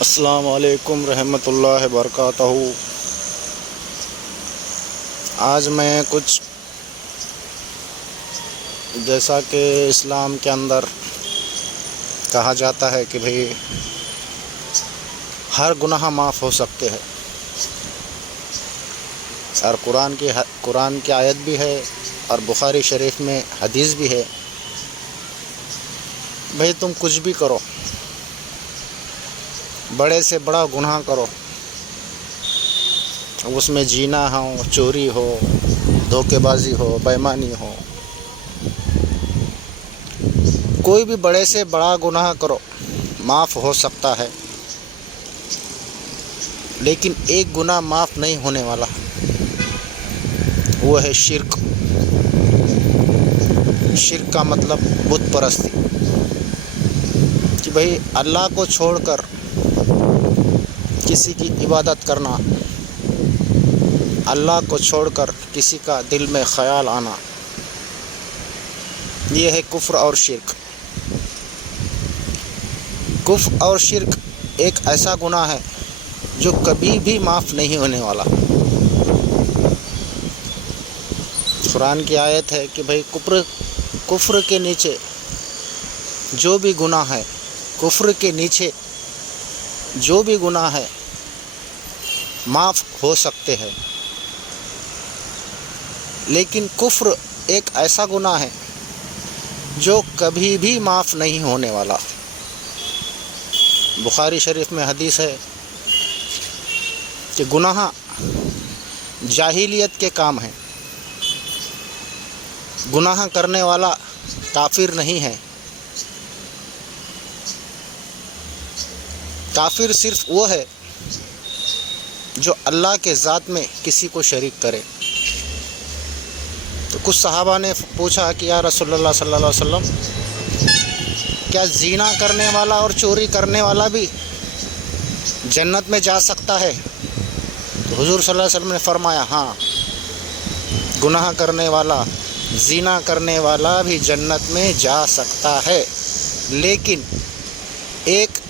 السلام علیکم رحمۃ اللہ وبرکاتہ۔ آج میں کچھ جیسا کہ اسلام کے اندر کہا جاتا ہے کہ بھئی ہر گناہ معاف ہو سکتے ہیں، اور قرآن کی آیت بھی ہے اور بخاری شریف میں حدیث بھی ہے، بھئی تم کچھ بھی کرو، بڑے سے بڑا گناہ کرو، اس میں زنا ہو، چوری ہو، دھوکے بازی ہو، بے ایمانی ہو، کوئی بھی بڑے سے بڑا گناہ کرو، معاف ہو سکتا ہے، لیکن ایک گناہ معاف نہیں ہونے والا، وہ ہے شرک۔ شرک کا مطلب بت پرستی، کہ بھئی اللہ کو چھوڑ کر کسی کی عبادت کرنا، اللہ کو چھوڑ کر کسی کا دل میں خیال آنا، یہ ہے کفر اور شرک۔ کفر اور شرک ایک ایسا گناہ ہے جو کبھی بھی معاف نہیں ہونے والا۔ قرآن کی آیت ہے کہ بھئی کفر کے نیچے جو بھی گناہ ہے، کفر کے نیچے جو بھی گناہ ہے معاف ہو سکتے ہیں، لیکن کفر ایک ایسا گناہ ہے جو کبھی بھی معاف نہیں ہونے والا۔ بخاری شریف میں حدیث ہے کہ گناہ جاہلیت کے کام ہیں، گناہ کرنے والا کافر نہیں ہے، کافر صرف وہ ہے جو اللہ کے ذات میں کسی کو شریک کرے۔ تو کچھ صحابہ نے پوچھا کہ یا رسول اللہ صلی اللہ علیہ وسلم، کیا زنا کرنے والا اور چوری کرنے والا بھی جنت میں جا سکتا ہے؟ تو حضور صلی اللہ علیہ وسلم نے فرمایا، ہاں، گناہ کرنے والا، زنا کرنے والا بھی جنت میں جا سکتا ہے، لیکن ایک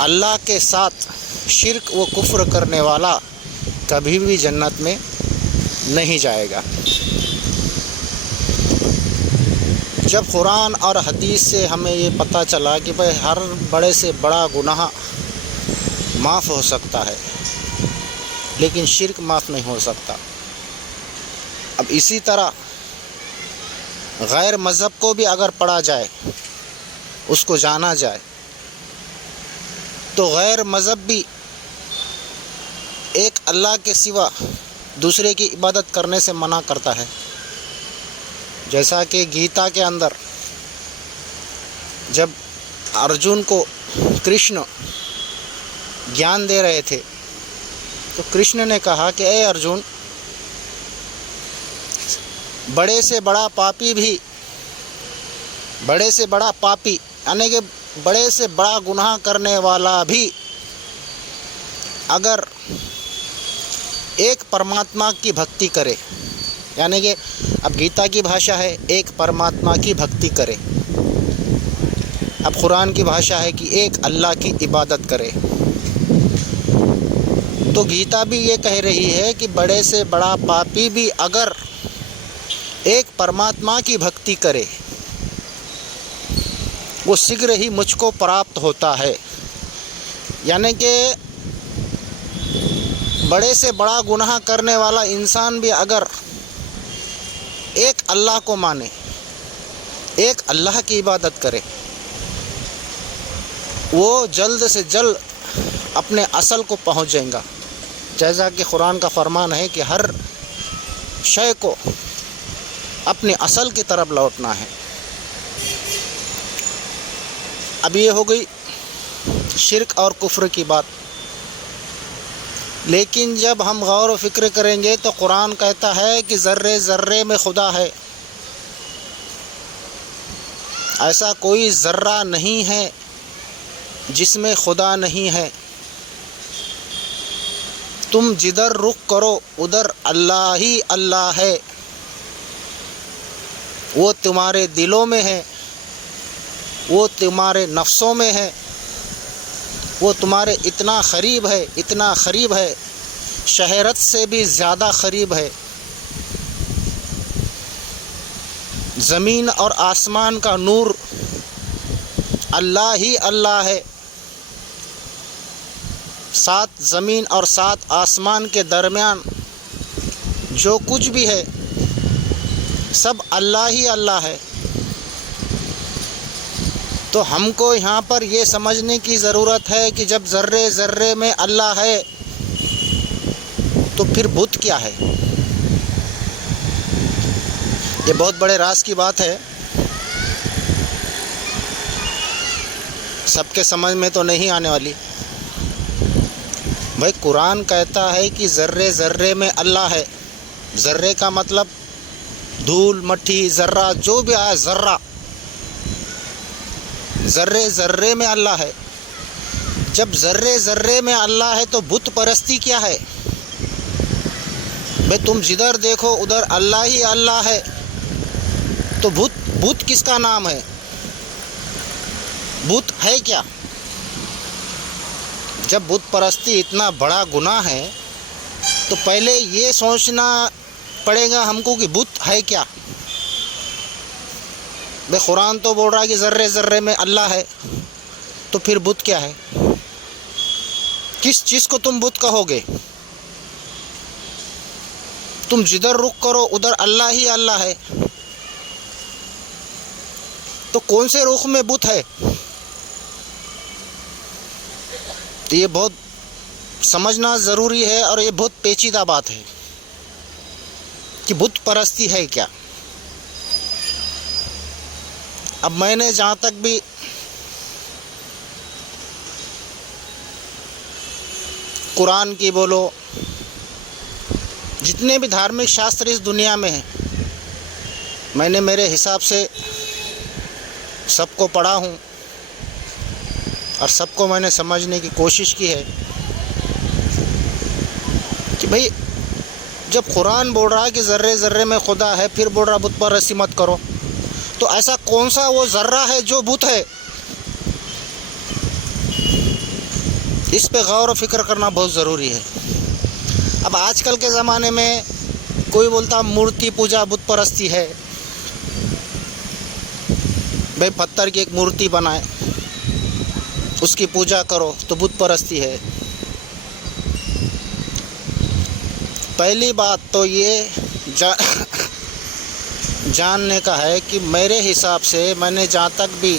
اللہ کے ساتھ شرک و کفر کرنے والا کبھی بھی جنت میں نہیں جائے گا۔ جب قرآن اور حدیث سے ہمیں یہ پتہ چلا کہ بھئی ہر بڑے سے بڑا گناہ معاف ہو سکتا ہے، لیکن شرک معاف نہیں ہو سکتا۔ اب اسی طرح غیر مذہب کو بھی اگر پڑھا جائے، اس کو جانا جائے، تو غیر مذہب بھی ایک اللہ کے سوا دوسرے کی عبادت کرنے سے منع کرتا ہے۔ جیسا کہ گیتا کے اندر جب ارجن کو کرشن گیان دے رہے تھے، تو کرشن نے کہا کہ اے ارجن، بڑے سے بڑا پاپی بھی، بڑے سے بڑا پاپی یعنی کہ بڑے سے بڑا گناہ کرنے والا بھی اگر ایک پرماتما کی بھکتی کرے، یعنی کہ اب گیتا کی بھاشا ہے ایک پرماتما کی بھکتی کرے، اب قرآن کی بھاشا ہے کہ ایک اللہ کی عبادت کرے، تو گیتا بھی یہ کہہ رہی ہے کہ بڑے سے بڑا پاپی بھی اگر ایک پرماتما کی بھکتی کرے، وہ شیغر ہی مجھ کو پراپت ہوتا ہے۔ یعنی کہ بڑے سے بڑا گناہ کرنے والا انسان بھی اگر ایک اللہ کو مانے، ایک اللہ کی عبادت کرے، وہ جلد سے جلد اپنے اصل کو پہنچ جائے گا۔ جیسا کہ قرآن کا فرمان ہے کہ ہر شے کو اپنے اصل کی طرف لوٹنا ہے۔ اب یہ ہو گئی شرک اور کفر کی بات، لیکن جب ہم غور و فکر کریں گے تو قرآن کہتا ہے کہ ذرے ذرے میں خدا ہے، ایسا کوئی ذرہ نہیں ہے جس میں خدا نہیں ہے، تم جدھر رخ کرو ادھر اللہ ہی اللہ ہے، وہ تمہارے دلوں میں ہے، وہ تمہارے نفسوں میں ہے، وہ تمہارے اتنا قریب ہے شہرت سے بھی زیادہ قریب ہے. زمین اور آسمان کا نور اللہ ہی اللہ ہے. 7 زمین اور 7 آسمان کے درمیان جو کچھ بھی ہے سب اللہ ہی اللہ ہے. تو ہم کو یہاں پر یہ سمجھنے کی ضرورت ہے کہ جب ذرے ذرے میں اللہ ہے تو پھر بت کیا ہے. یہ بہت بڑے راز کی بات ہے، سب کے سمجھ میں تو نہیں آنے والی. بھائی قرآن کہتا ہے کہ ذرے ذرے میں اللہ ہے. ذرے کا مطلب دھول مٹی ذرہ جو بھی آیا ذرہ، ذرے ذرے میں اللہ ہے. جب ذرے ذرے میں اللہ ہے تو بت پرستی کیا ہے؟ بھائی تم جدھر دیکھو ادھر اللہ ہی اللہ ہے، تو بت کس کا نام ہے؟ بت ہے کیا؟ جب بت پرستی اتنا بڑا گناہ ہے تو پہلے یہ سوچنا پڑے گا ہم کو کہ بت ہے کیا. بھائی قرآن تو بول رہا ہے کہ ذرے ذرے میں اللہ ہے، تو پھر بت کیا ہے؟ کس چیز کو تم بت کہو گے؟ تم جدھر رخ کرو ادھر اللہ ہی اللہ ہے، تو کون سے رخ میں بت ہے؟ تو یہ بہت سمجھنا ضروری ہے، اور یہ بہت پیچیدہ بات ہے کہ بت پرستی ہے کیا. اب میں نے جہاں تک بھی قرآن کی بولو، جتنے بھی دھارمک شاستر اس دنیا میں ہیں، میں نے میرے حساب سے سب کو پڑھا ہوں اور سب کو میں نے سمجھنے کی کوشش کی ہے کہ بھئی جب قرآن بول رہا ہے کہ ذرے ذرے میں خدا ہے، پھر بول رہا بت پرستی مت کرو، تو ایسا کون سا وہ ذرہ ہے جو بت ہے؟ اس پہ غور و فکر کرنا بہت ضروری ہے. اب آج کل کے زمانے میں کوئی بولتا مورتی پوجا بت پرستی ہے. بھائی پتھر کی ایک مورتی بنائے اس کی پوجا کرو تو بت پرستی ہے. پہلی بات تو یہ جاننے کا ہے کہ میرے حساب سے میں نے جہاں تک بھی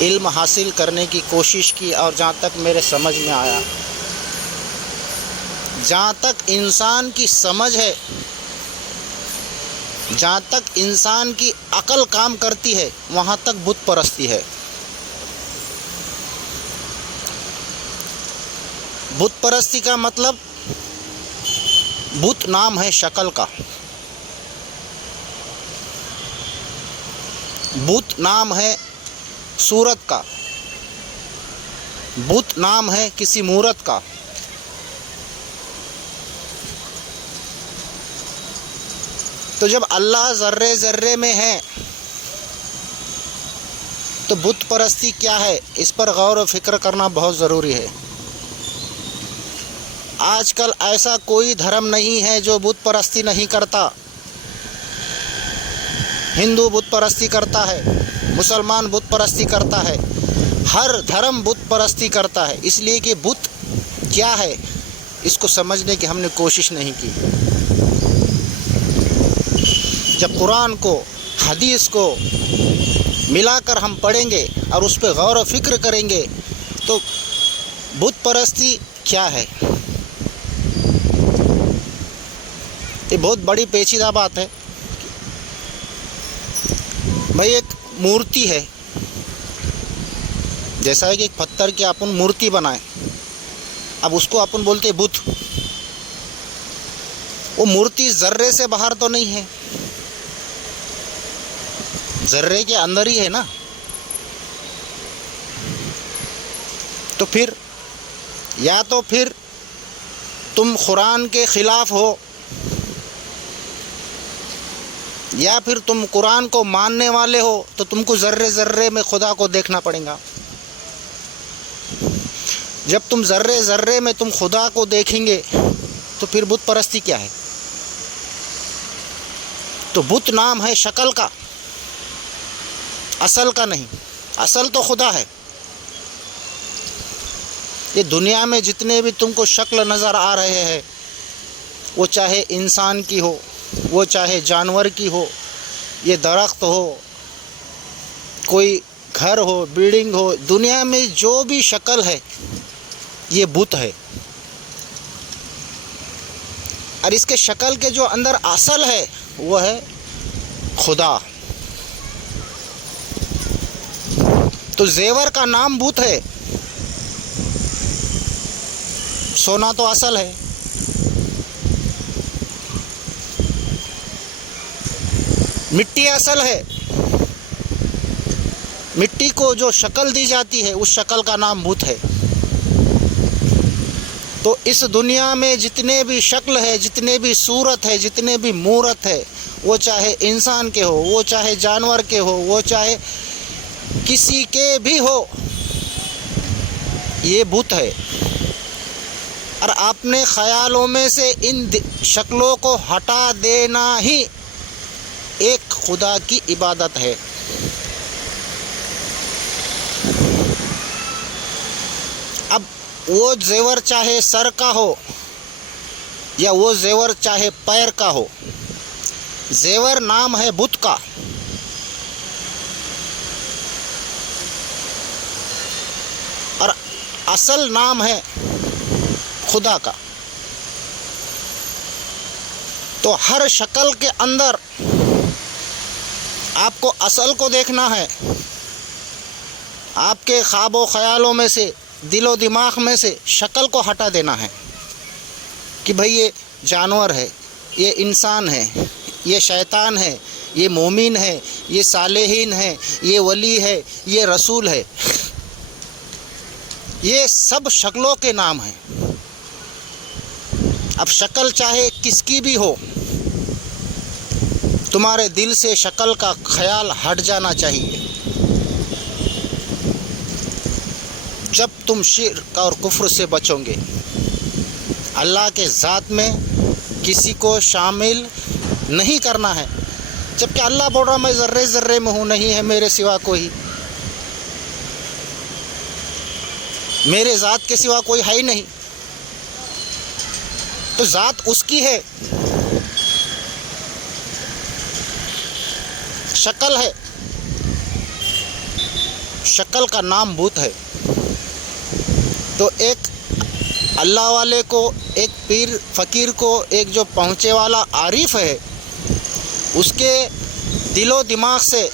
علم حاصل کرنے کی کوشش کی اور جہاں تک میرے سمجھ میں آیا، جہاں تک انسان کی سمجھ ہے، جہاں تک انسان کی عقل کام کرتی ہے، وہاں تک بت پرستی ہے. بت پرستی کا مطلب بت نام ہے شکل کا، بت نام ہے صورت کا، بت نام ہے کسی مورت کا. تو جب اللہ ذرے ذرے میں ہے تو بت پرستی کیا ہے؟ اس پر غور و فکر کرنا بہت ضروری ہے. آج کل ایسا کوئی دھرم نہیں ہے جو بت پرستی نہیں کرتا. ہندو بت پرستی کرتا ہے، مسلمان بت پرستی کرتا ہے، ہر دھرم بت پرستی کرتا ہے. اس لیے کہ بت کیا ہے اس کو سمجھنے کی ہم نے کوشش نہیں کی. جب قرآن کو حدیث کو ملا کر ہم پڑھیں گے اور اس پہ غور و فکر کریں گے تو بت پرستی کیا ہے، یہ بہت بڑی پیچیدہ بات ہے. بھائی ایک مورتی ہے، جیسا ہے کہ ایک پتھر کی اپن مورتی بنائیں، اب اس کو اپن بولتے بت. وہ مورتی ذرے سے باہر تو نہیں ہے، ذرے کے اندر ہی ہے نا. تو پھر تم قرآن کے خلاف ہو، یا پھر تم قرآن کو ماننے والے ہو، تو تم کو ذرے ذرے میں خدا کو دیکھنا پڑے گا. جب تم ذرے ذرے میں تم خدا کو دیکھیں گے تو پھر بت پرستی کیا ہے؟ تو بت نام ہے شکل کا، اصل کا نہیں، اصل تو خدا ہے۔ یہ دنیا میں جتنے بھی تم کو شکل نظر آ رہے ہیں، وہ چاہے انسان کی ہو، وہ چاہے جانور کی ہو، یہ درخت ہو، کوئی گھر ہو، بلڈنگ ہو، دنیا میں جو بھی شکل ہے یہ بت ہے۔ اور اس کے شکل کے جو اندر اصل ہے وہ ہے خدا۔ تو زیور کا نام بت ہے، سونا تو اصل ہے۔ مٹی اصل ہے، مٹی کو جو شکل دی جاتی ہے اس شکل کا نام بت ہے۔ تو اس دنیا میں جتنے بھی شکل ہے، جتنے بھی صورت ہے، جتنے بھی مورت ہے، وہ چاہے انسان کے ہو، وہ چاہے جانور کے ہو، وہ چاہے کسی کے بھی ہو، یہ بت ہے۔ اور اپنے خیالوں میں سے ان شکلوں کو ہٹا دینا ہی ایک خدا کی عبادت ہے۔ اب وہ زیور چاہے سر کا ہو یا وہ زیور چاہے پیر کا ہو، زیور نام ہے بت کا، اور اصل نام ہے خدا کا۔ تو ہر شکل کے اندر آپ کو اصل کو دیکھنا ہے، آپ کے خواب و خیالوں میں سے، دل و دماغ میں سے شکل کو ہٹا دینا ہے کہ بھئی یہ جانور ہے، یہ انسان ہے، یہ شیطان ہے، یہ مومن ہے، یہ صالحین ہے، یہ ولی ہے، یہ رسول ہے۔ یہ سب شکلوں کے نام ہیں۔ اب شکل چاہے کس کی بھی ہو، تمہارے دل سے شکل کا خیال ہٹ جانا چاہیے۔ جب تم شرک اور کفر سے بچو گے، اللہ کے ذات میں کسی کو شامل نہیں کرنا ہے، جبکہ اللہ بول رہا میں ذرے ذرے میں ہوں، نہیں ہے میرے سوا کوئی، میرے ذات کے سوا کوئی ہے ہی نہیں۔ تو ذات اس کی ہے، شکل ہے، شکل کا نام بت ہے۔ تو ایک اللہ والے کو، ایک پیر فقیر کو، ایک جو پہنچے والا عارف ہے، اس کے دل و دماغ سے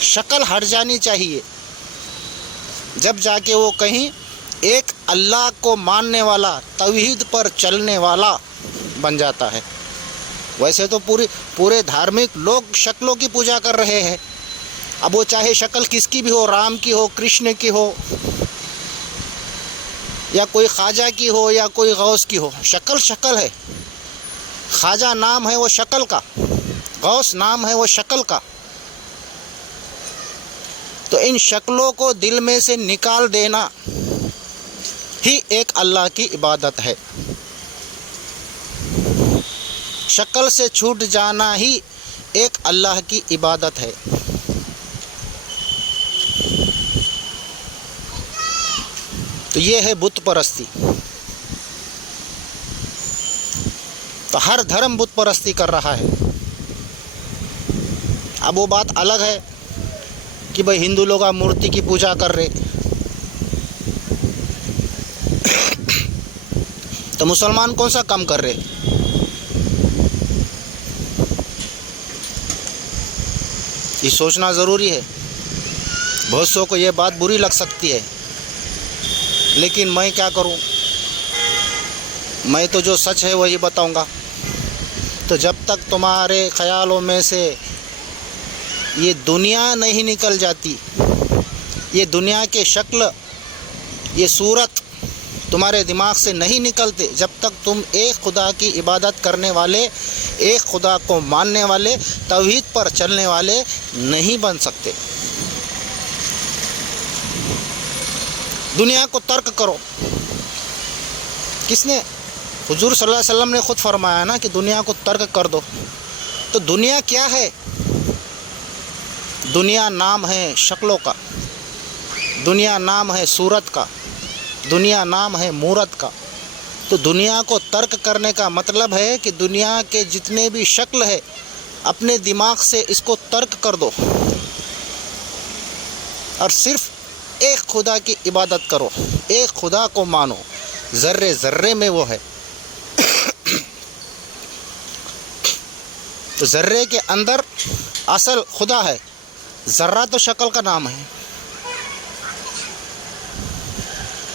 شکل ہٹ جانی چاہیے، جب جا کے وہ کہیں ایک اللہ کو ماننے والا، توحید پر چلنے والا بن جاتا ہے۔ ویسے تو پورے دھارمک لوگ شکلوں کی پوجا کر رہے ہیں۔ اب وہ چاہے شکل کس کی بھی ہو، رام کی ہو، کرشن کی ہو، یا کوئی خواجہ کی ہو، یا کوئی غوث کی ہو، شکل شکل ہے۔ خواجہ نام ہے وہ شکل کا، غوث نام ہے وہ شکل کا۔ تو ان شکلوں کو دل میں سے نکال دینا ہی ایک اللہ کی عبادت ہے۔ شکل سے چھوٹ جانا ہی ایک اللہ کی عبادت ہے۔ تو یہ ہے بت پرستی۔ تو ہر دھرم بت پرستی کر رہا ہے۔ اب وہ بات الگ ہے کہ بھئی ہندو لوگ مورتی کی پوجا کر رہے، تو مسلمان کون سا کام کر رہے؟ یہ سوچنا ضروری ہے۔ بہت سو کو یہ بات بری لگ سکتی ہے، لیکن میں کیا کروں، میں تو جو سچ ہے وہی بتاؤں گا۔ تو جب تک تمہارے خیالوں میں سے یہ دنیا نہیں نکل جاتی، یہ دنیا کے شکل، یہ صورت تمہارے دماغ سے نہیں نکلتے، جب تک تم ایک خدا کی عبادت کرنے والے، ایک خدا کو ماننے والے، توحید پر چلنے والے نہیں بن سکتے۔ دنیا کو ترک کرو. کس نے؟ حضور صلی اللہ علیہ وسلم نے خود فرمایا نا کہ دنیا کو ترک کر دو. تو دنیا کیا ہے؟ دنیا نام ہے شکلوں کا، دنیا نام ہے صورت کا، دنیا نام ہے مورت کا. تو دنیا کو ترک کرنے کا مطلب ہے کہ دنیا کے جتنے بھی شکل ہے اپنے دماغ سے اس کو ترک کر دو اور صرف ایک خدا کی عبادت کرو، ایک خدا کو مانو، ذرے ذرے میں وہ ہے. تو ذرے کے اندر اصل خدا ہے، ذرہ تو شکل کا نام ہے.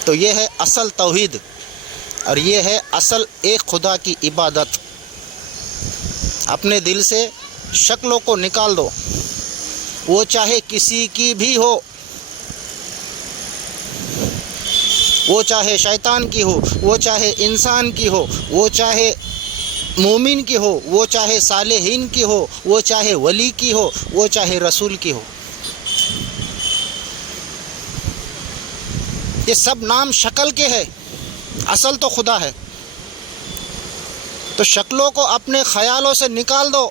تو یہ ہے اصل توحید اور یہ ہے اصل ایک خدا کی عبادت. اپنے دل سے شکلوں کو نکال دو، وہ چاہے کسی کی بھی ہو، وہ چاہے شیطان کی ہو، وہ چاہے انسان کی ہو، وہ چاہے مومن کی ہو، وہ چاہے صالحین کی ہو، وہ چاہے ولی کی ہو، وہ چاہے رسول کی ہو. یہ سب نام شکل کے ہے، اصل تو خدا ہے. تو شکلوں کو اپنے خیالوں سے نکال دو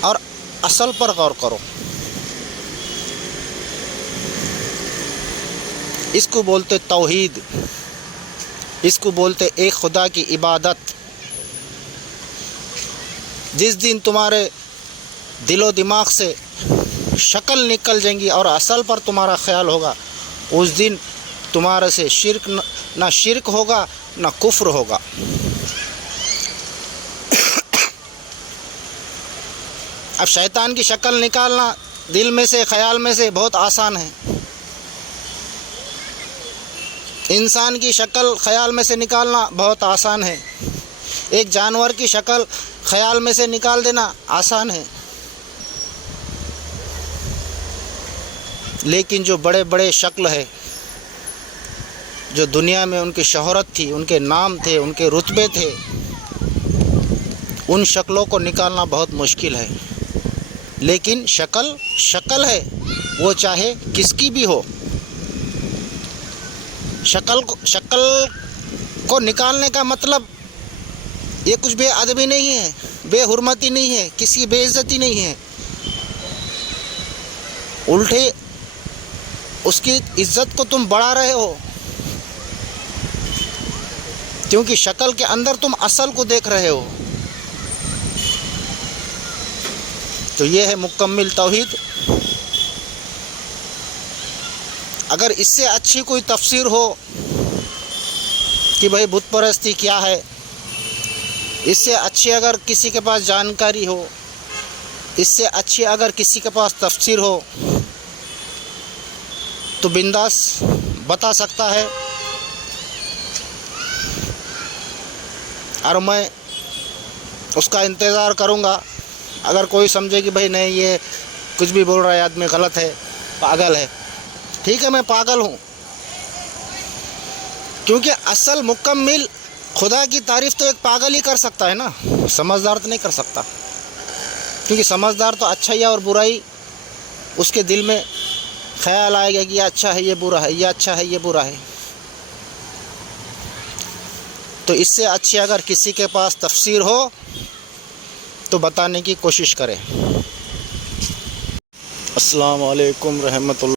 اور اصل پر غور کرو. اس کو بولتے توحید، اس کو بولتے ایک خدا کی عبادت. جس دن تمہارے دل و دماغ سے شکل نکل جائیں گی اور اصل پر تمہارا خیال ہوگا، اس دن تمہارے سے شرک نہ شرک ہوگا نہ کفر ہوگا. اب شیطان کی شکل نکالنا دل میں سے، خیال میں سے بہت آسان ہے. انسان کی شکل خیال میں سے نکالنا بہت آسان ہے. ایک جانور کی شکل خیال میں سے نکال دینا آسان ہے. لیکن جو بڑے بڑے شکل ہے، جو دنیا میں ان کی شہرت تھی، ان کے نام تھے، ان کے رتبے تھے، ان شکلوں کو نکالنا بہت مشکل ہے. لیکن شکل ہے، وہ چاہے کس کی بھی ہو. شکل کو نکالنے کا مطلب یہ کچھ بے ادبی نہیں ہے، بے حرمتی نہیں ہے، کسی بے عزتی نہیں ہے. الٹے اس کی عزت کو تم بڑھا رہے ہو، کیونکہ شکل کے اندر تم اصل کو دیکھ رہے ہو. تو یہ ہے مکمل توحید. اگر اس سے اچھی کوئی تفسیر ہو کہ بھائی بت پرستی کیا ہے، اس سے اچھی اگر کسی کے پاس جانکاری ہو، اس سے اچھی اگر کسی کے پاس تفسیر ہو تو بنداس بتا سکتا ہے، اور میں اس کا انتظار کروں گا. اگر کوئی سمجھے کہ بھائی نہیں یہ کچھ بھی بول رہا ہے آدمی، غلط ہے، پاگل ہے، ٹھیک ہے، میں پاگل ہوں. کیونکہ اصل مکمل خدا کی تعریف تو ایک پاگل ہی کر سکتا ہے نا، سمجھدار تو نہیں کر سکتا. کیونکہ سمجھدار تو اچھائی اور برائی اس کے دل میں خیال آئے گا کہ یہ اچھا ہے، یہ برا ہے، یہ اچھا ہے، یہ برا ہے. تو اس سے اچھی اگر کسی کے پاس تفسیر ہو تو بتانے کی کوشش کرے. السلام علیکم رحمۃ اللہ.